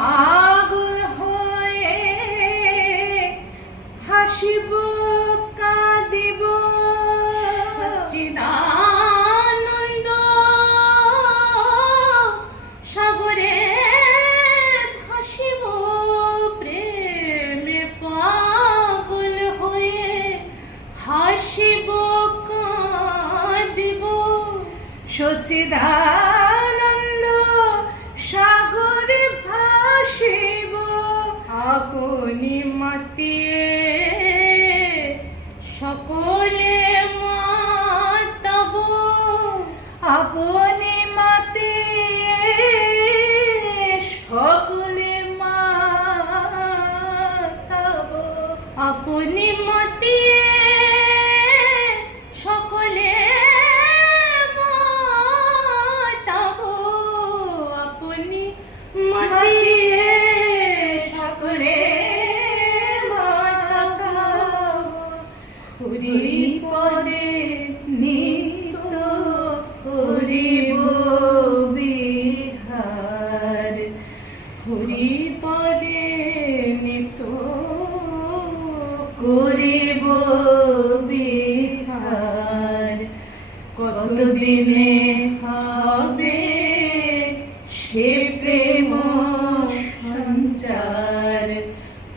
পাগল হয়ে হাসিব কাঁদিব সচ্চিদানন্দ সাগরে ভাসিব প্রেমে পাগল হয়ে হাসিব কাঁদিব সচ্চিদানন্দ সাগরে ভাসিব আপনি মাতিয়ে সকলে মাতাব আপনি মাতে সকলে মাতাব আপনি মাতিয়ে সকলে মাতাব আপনি মাতিয়ে সকলে মাতাব হরি পদে নিত্য করিব বিহার হরি পদে নিত্য করিব বিহার কতদিনে হবে সে প্রেম সঞ্চার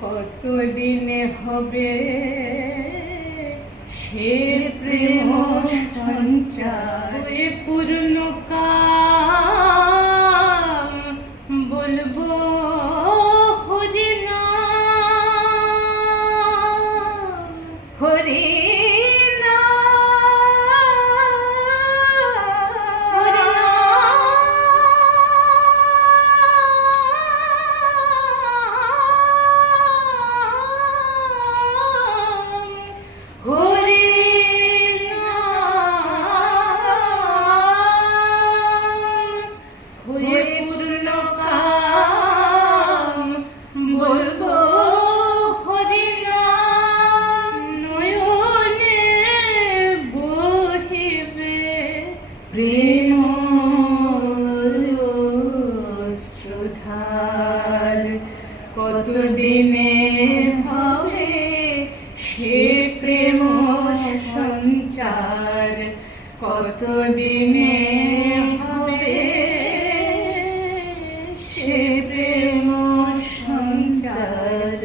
কতদিনে হবে সে প্রেম সঞ্চার হয়ে পূর্ণ কাম বলবো হরি নাম হরি হরি নাম হরি হয়ে পূর্ণ কাম বলবো হরি নাম নয়নে বহিবে প্রেম শ্রুধার কতদিনে হবে সে প্রেম সঞ্চার কতদিনে হবে সে প্রেম সঞ্চার